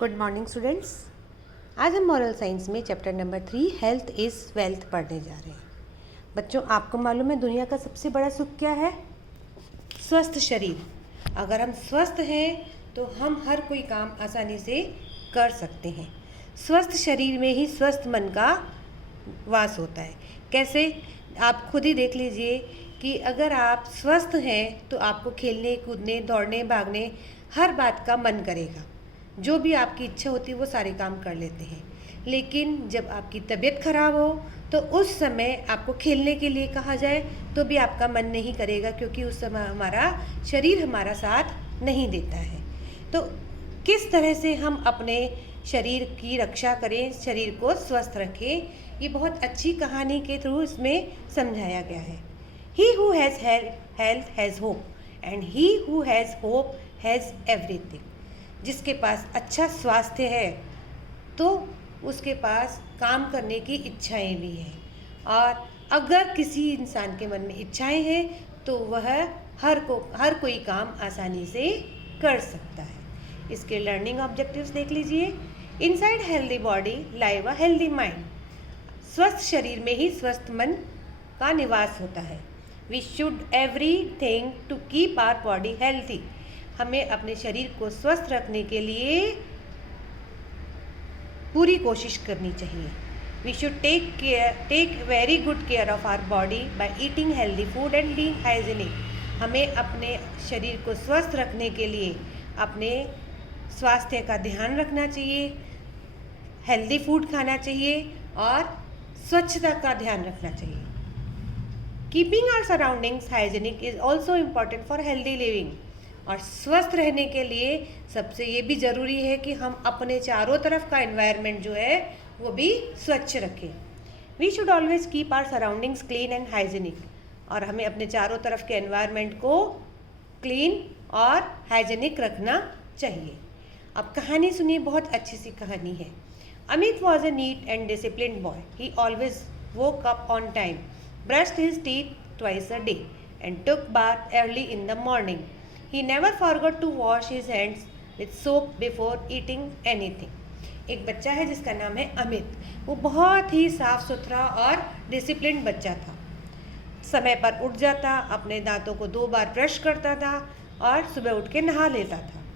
Good morning students. आज हम moral science में chapter number 3 health is wealth पढ़ने जा रहे हैं। बच्चों, आपको मालूम है दुनिया का सबसे बड़ा सुख क्या है? स्वस्थ शरीर। अगर हम स्वस्थ हैं तो हम हर कोई काम आसानी से कर सकते हैं। स्वस्थ शरीर में ही स्वस्थ मन का वास होता है। कैसे? आप खुद ही देख लीजिए कि अगर आप स्वस्थ हैं तो आपको खेलने कूदने दौड़ने भागने हर बात का मन करेगा। जो भी आपकी इच्छा होती है वो सारे काम कर लेते हैं। लेकिन जब आपकी तबीयत खराब हो तो उस समय आपको खेलने के लिए कहा जाए तो भी आपका मन नहीं करेगा, क्योंकि उस समय हमारा शरीर हमारा साथ नहीं देता है। तो किस तरह से हम अपने शरीर की रक्षा करें, शरीर को स्वस्थ रखें, ये बहुत अच्छी कहानी के थ्रू इसमें समझाया गया है। He who has health has hope and he who has hope has everything. जिसके पास अच्छा स्वास्थ्य है तो उसके पास काम करने की इच्छाएं भी हैं, और अगर किसी इंसान के मन में इच्छाएं हैं तो वह हर कोई काम आसानी से कर सकता है। इसके लर्निंग ऑब्जेक्टिव्स देख लीजिए। Inside healthy body live a healthy mind. स्वस्थ शरीर में ही स्वस्थ मन का निवास होता है। We should everything to keep our body healthy. हमें अपने शरीर को स्वस्थ रखने के लिए पूरी कोशिश करनी चाहिए। We should take very good care of our body by eating healthy food and being hygienic. हमें अपने शरीर को स्वस्थ रखने के लिए अपने स्वास्थ्य का ध्यान रखना चाहिए, हेल्दी फूड खाना चाहिए और स्वच्छता का ध्यान रखना चाहिए। Keeping our surroundings hygienic is also important for healthy living. और स्वस्थ रहने के लिए सबसे ये भी ज़रूरी है कि हम अपने चारों तरफ का एनवायरनमेंट जो है वो भी स्वच्छ रखें। We should always keep our surroundings clean and hygienic. और हमें अपने चारों तरफ के एनवायरनमेंट को क्लीन और हाइजीनिक रखना चाहिए। अब कहानी सुनिए, बहुत अच्छी सी कहानी है। Amit was a neat and disciplined boy. He always woke up on time, brushed his teeth twice a day and took bath early in the morning. He never forgot to wash his hands with soap before eating anything. एक बच्चा है जिसका नाम है अमित। वो बहुत ही साफ सुथरा और डिसिप्लिन बच्चा था। समय पर उठ जाता, अपने दांतों को 2 बार ब्रश करता था और सुबह उठ के नहा लेता था।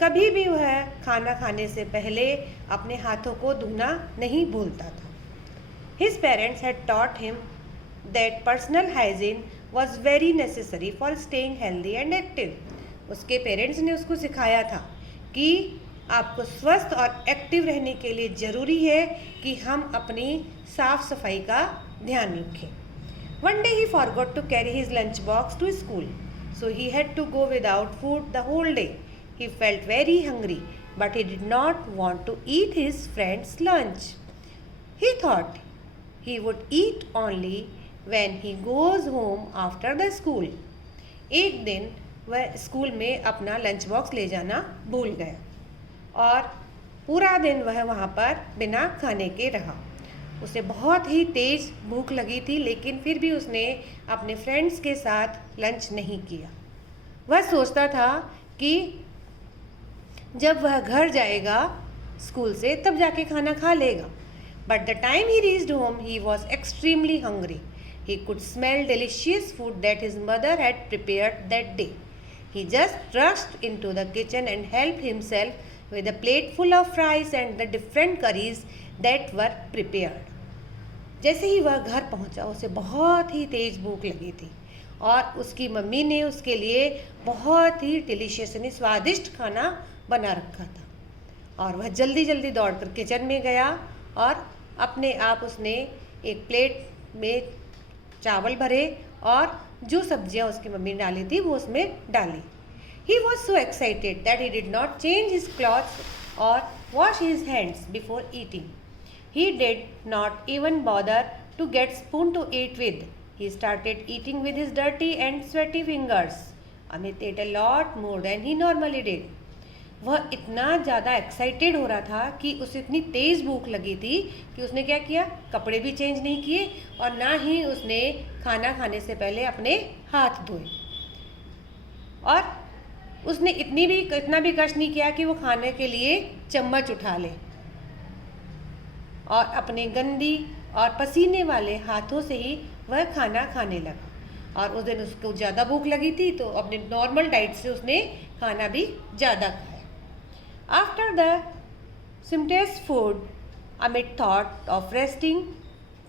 कभी भी वह खाना खाने से पहले अपने हाथों को धोना नहीं भूलता था। His parents had taught him that personal hygiene was very necessary for staying healthy and active. उसके पेरेंट्स ने उसको सिखाया था कि आपको स्वस्थ और एक्टिव रहने के लिए ज़रूरी है कि हम अपनी साफ सफाई का ध्यान रखें। One day he forgot to carry his lunch box to school, so he had to go without food the whole day. He felt very hungry, but he did not want to eat his friend's lunch. He thought he would eat only when he goes home after the school. एक दिन वह school में अपना lunch box ले जाना भूल गया और पूरा दिन वह वहाँ पर बिना खाने के रहा। उसे बहुत ही तेज़ भूख लगी थी, लेकिन फिर भी उसने अपने फ्रेंड्स के साथ लंच नहीं किया। वह सोचता था कि जब वह घर जाएगा स्कूल से तब जाके खाना खा लेगा। But the time he reached home, he was extremely hungry. He could smell delicious food that his mother had prepared that day. He just rushed into the kitchen and helped himself with a plate full of fries and the different curries that were prepared. जैसे ही वह घर पहुंचा, उसे बहुत ही तेज़ भूख लगी थी और उसकी मम्मी ने उसके लिए बहुत ही डिलीशियस यानी स्वादिष्ट खाना बना रखा था। और वह जल्दी जल्दी दौड़कर किचन में गया और अपने आप उसने एक प्लेट में चावल भरे और जो सब्जियां उसकी मम्मी ने डाली थी वो उसमें डाली। He was so excited that he did not change his clothes or wash his hands before eating. He did not even bother to get spoon to eat with. He started eating with his dirty and sweaty fingers. Amit ate a lot more than he normally did. वह इतना ज़्यादा excited हो रहा था कि उसे इतनी तेज़ भूख लगी थी कि उसने क्या किया, कपड़े भी चेंज नहीं किए और ना ही उसने खाना खाने से पहले अपने हाथ धोए। और उसने इतना भी कष्ट नहीं किया कि वो खाने के लिए चम्मच उठा ले और अपने गंदी और पसीने वाले हाथों से ही वह खाना खाने लगा। और उस दिन उसको ज़्यादा भूख लगी थी तो अपने नॉर्मल डाइट से उसने खाना भी ज़्यादा खाया। After the simplest food Amit thought of resting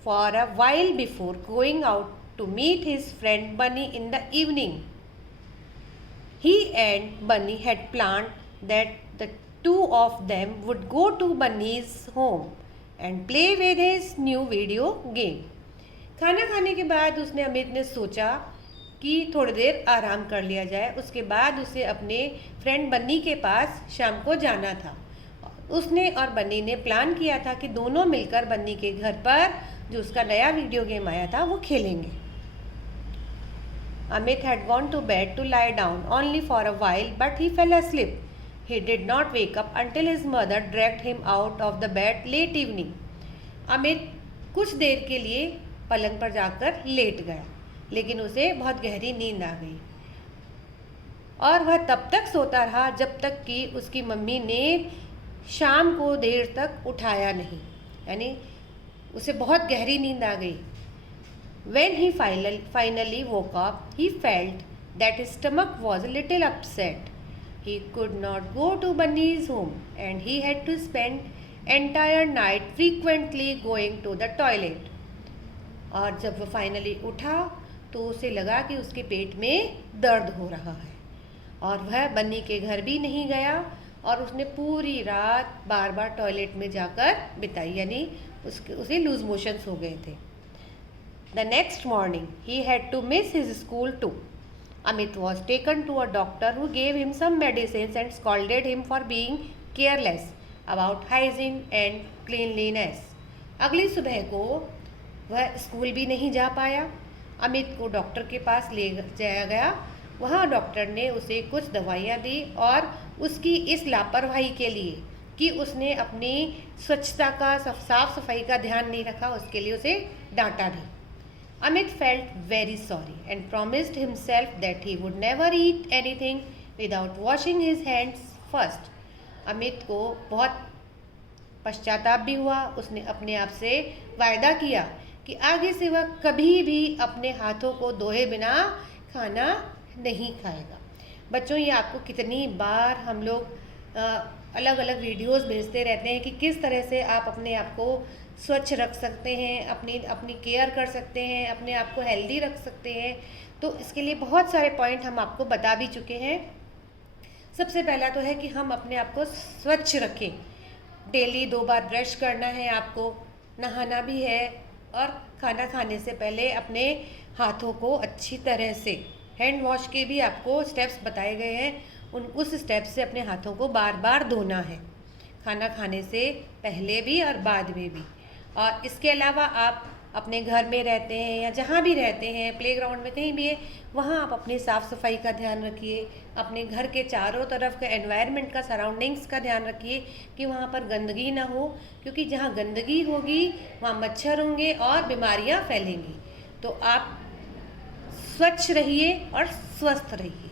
for a while before going out to meet his friend Bunny in the evening. He and Bunny had planned that the two of them would go to Bunny's home and play with his new video game. खाना खाने के बाद उसने अमित ने सोचा कि थोड़ी देर आराम कर लिया जाए। उसके बाद उसे अपने फ्रेंड बन्नी के पास शाम को जाना था। उसने और बन्नी ने प्लान किया था कि दोनों मिलकर बन्नी के घर पर जो उसका नया वीडियो गेम आया था वो खेलेंगे। Amit had gone to bed to lie down only for a while, but he fell asleep. He did not wake up until his mother dragged him out of the bed late evening. Amit कुछ देर के लिए पलंग पर जाकर late गया, लेकिन उसे बहुत गहरी नींद आ गई और वह तब तक सोता रहा जब तक कि उसकी मम्मी ने शाम को देर तक उठाया नहीं, यानी उसे बहुत गहरी नींद आ गई। When he finally woke up, he felt that his stomach was a little upset. He could not go to Bunny's home and he had to spend entire night frequently going to the toilet. और जब वह finally उठा तो उसे लगा कि उसके पेट में दर्द हो रहा है और वह बन्नी के घर भी नहीं गया और उसने पूरी रात बार बार टॉयलेट में जाकर बिताई, यानी उसे लूज मोशंस हो गए थे। The next morning he had to miss his school too. Amit was taken to a doctor who gave him some medicine and scolded him for being careless about hygiene and cleanliness. अगली सुबह को वह school भी नहीं जा पाया। अमित को doctor के पास ले जाया गया। वहाँ डॉक्टर ने उसे कुछ दवाइयाँ दी और उसकी इस लापरवाही के लिए कि उसने अपनी स्वच्छता का साफ सफाई का ध्यान नहीं रखा, उसके लिए उसे डांटा भी। Amit felt very sorry and promised himself that he would never eat anything without washing his hands first. Amit को बहुत पश्चाताप भी हुआ। उसने अपने आप से वायदा किया कि आगे से वह कभी भी अपने हाथों को धोए बिना खाना नहीं खाएगा। बच्चों, ये आपको कितनी बार हम लोग अलग अलग वीडियोस भेजते रहते हैं कि किस तरह से आप अपने आप को स्वच्छ रख सकते हैं, अपनी केयर कर सकते हैं, अपने आप को हेल्दी रख सकते हैं। तो इसके लिए बहुत सारे पॉइंट हम आपको बता भी चुके हैं। सबसे पहला तो है कि हम अपने आप को स्वच्छ रखें। डेली 2 बार ब्रश करना है, आपको नहाना भी है और खाना खाने से पहले अपने हाथों को अच्छी तरह से हैंड वॉश के भी आपको स्टेप्स बताए गए हैं। उस स्टेप से अपने हाथों को बार बार धोना है, खाना खाने से पहले भी और बाद में भी। और इसके अलावा आप अपने घर में रहते हैं या जहाँ भी रहते हैं, प्लेग्राउंड में कहीं भी है, वहाँ आप अपनी साफ़ सफाई का ध्यान रखिए। अपने घर के चारों तरफ के एनवायरनमेंट का, सराउंडिंग्स का ध्यान रखिए कि वहाँ पर गंदगी ना हो, क्योंकि जहाँ गंदगी होगी वहाँ मच्छर होंगे और बीमारियाँ फैलेंगी। तो आप स्वच्छ रहिए और स्वस्थ रहिए।